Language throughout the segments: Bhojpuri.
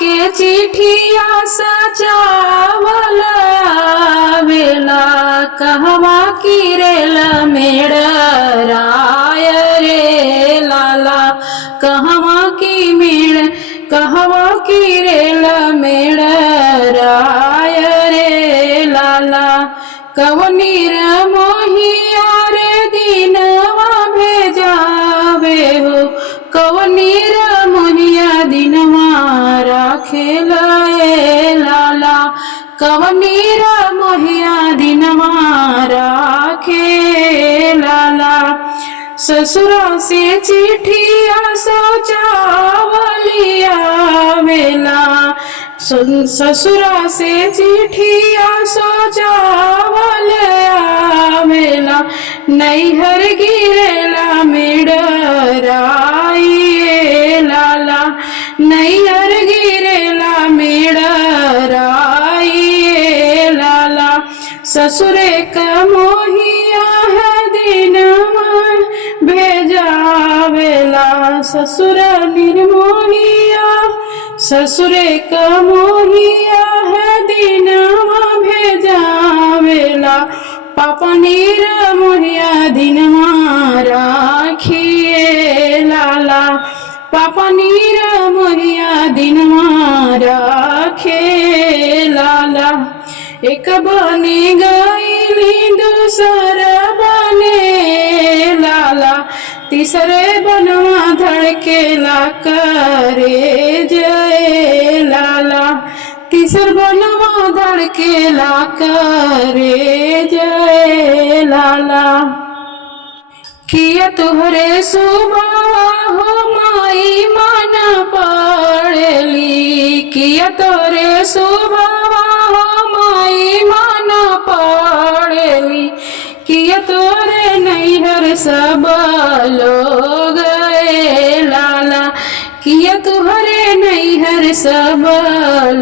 के चिठिया सजावल आवेला कहवा किरेल मेड़राय रे लाला कहवा की मेड़ कहवा किरेल मेड़राय रे लाला कवनीर मोहिया रे दिनवा भेजावे हो कवनीर मोहिया दिनवा राखेल लाला कवनीर मोहिया दिनवा राखे लाला ससुरा से चिठिया सजावलिया वेला ससुरा से चिठिया सजावल आवेला नैहर गिरेला मेड़राई लाला नैहर गिरेला मेड़राई लाला ससुरे का मोहिया है दिनवा भेजावेला ससुर निर्मोहिया ससुरे का मोहिया है दिनवा भेजावेला पापा नीर मोहिया दिनवा राखिए लाला पापा नीर मोहिया दिनवा राखे लाला एक बने गईली दूसर बने लाला तीसरे बनवा धड़केला करे जय लाला तीसर बनवा धड़केला करे जय लाला किया तुहरे सुबह हो माई मन पड़ेली किया तोरे सुबह हो माई मन पड़ेली किया तोरे नैहर सब लोग लाला किया तुहरे नैहर सब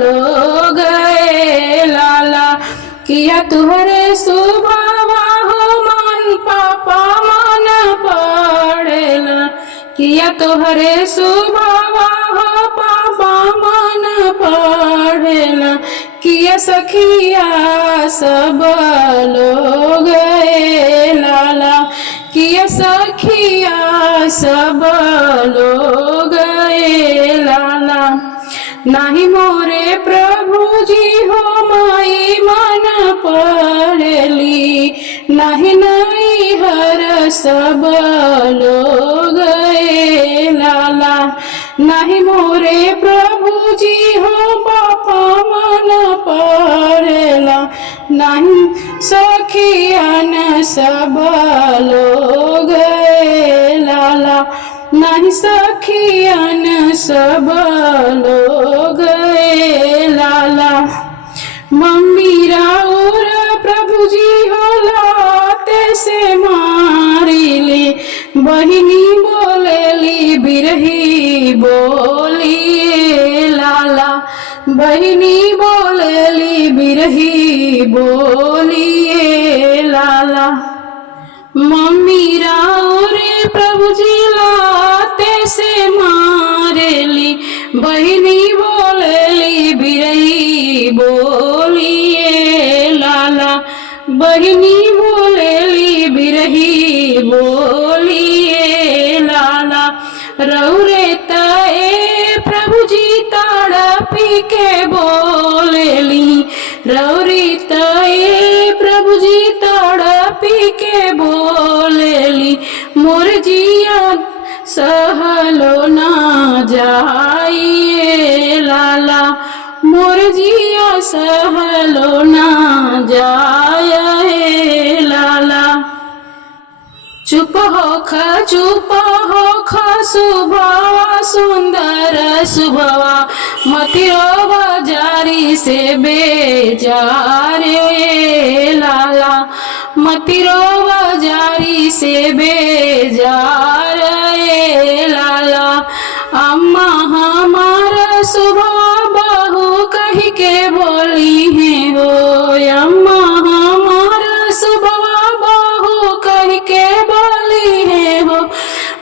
लोग लाला किया तुहरे सुबह हो मन पापा मन पड़ेला किया तुहरे सुबह हो पापा मन पड़ेला किया सखिया सब लोग लाला किया सखिया सब लोग लाला नाही मोरे प्रभु जी हो माई मन पड़ेली नाही नहीं हर सब लोग लाला नहीं मोरे प्रभु जी हो पापा मन पड़ेला नहीं सखियन सब लोग लाला नहीं सखियन सब लोग लाला मम्मी राउर प्रभु जी हो लाते से मारिले बहिनी बोलेली बिरही बोलिए लाला बहिनी बोलेली बिरही बोलिए लाला मम्मी राउरे प्रभु जी लाते से मारेली बहिनी बोलेली बिरही बोलिए लाला बहिनी बोलेली बिरही बोलिए लाला रौरे ताए प्रभु जी तड़पी के बोलेली रौरी ताए प्रभु जी तड़पी के बोलेली मोर जिया सहलो ना जाइए लाला मोर जिया सहलो ना जाए लाला चुप हो खा सुभवा सुंदर सुभवा मतिरो बाजारी से बेजारे लाला मतिरो बाजारी से बेजार लाला अम्मा हमारा सुभवा बहू कही के बोली है हो अम्मा हमारा सुभवा बहू कही के बोली है हो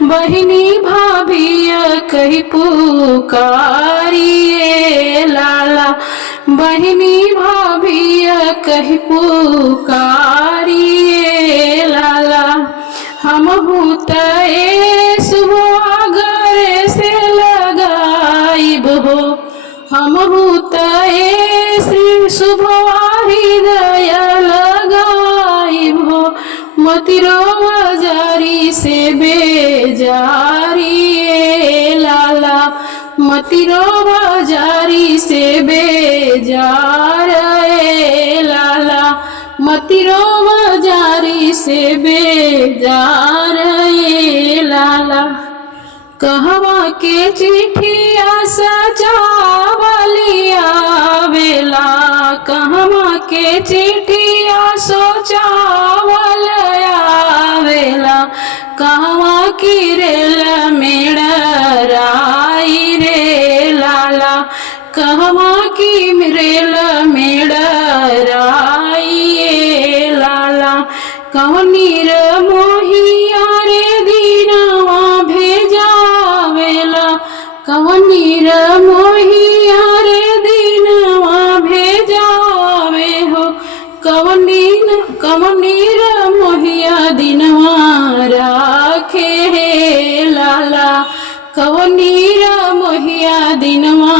बहिनी भाभी कही पुकारिए बहिनी भाभी कही पुकारिए लाला। हम भूतए सुहागर से लगाइब हो, हम भूतए से शुभवा हृदय लगाइब हो। मतिरो जारी से बेजारिए लाला, मतिरो जारी से बेजार लाला, मतिरो जारी से बेजार लाला। कहवा के चिट्ठिया सजावलिया वेला, कहवा के चिट्ठिया सोचावलया वेला। कहवा की रेल मेड़राई रे लाला, कहवा की रेल मेड़राई लाला। कवनीर मोहिया रे दीनवा भेजावेला, कवनीर मोहिया रे दीनवा भेजावे हो। कवनीर मोहिया दिनवा राखे हे लाला, कवनीर मोहिया दिनवा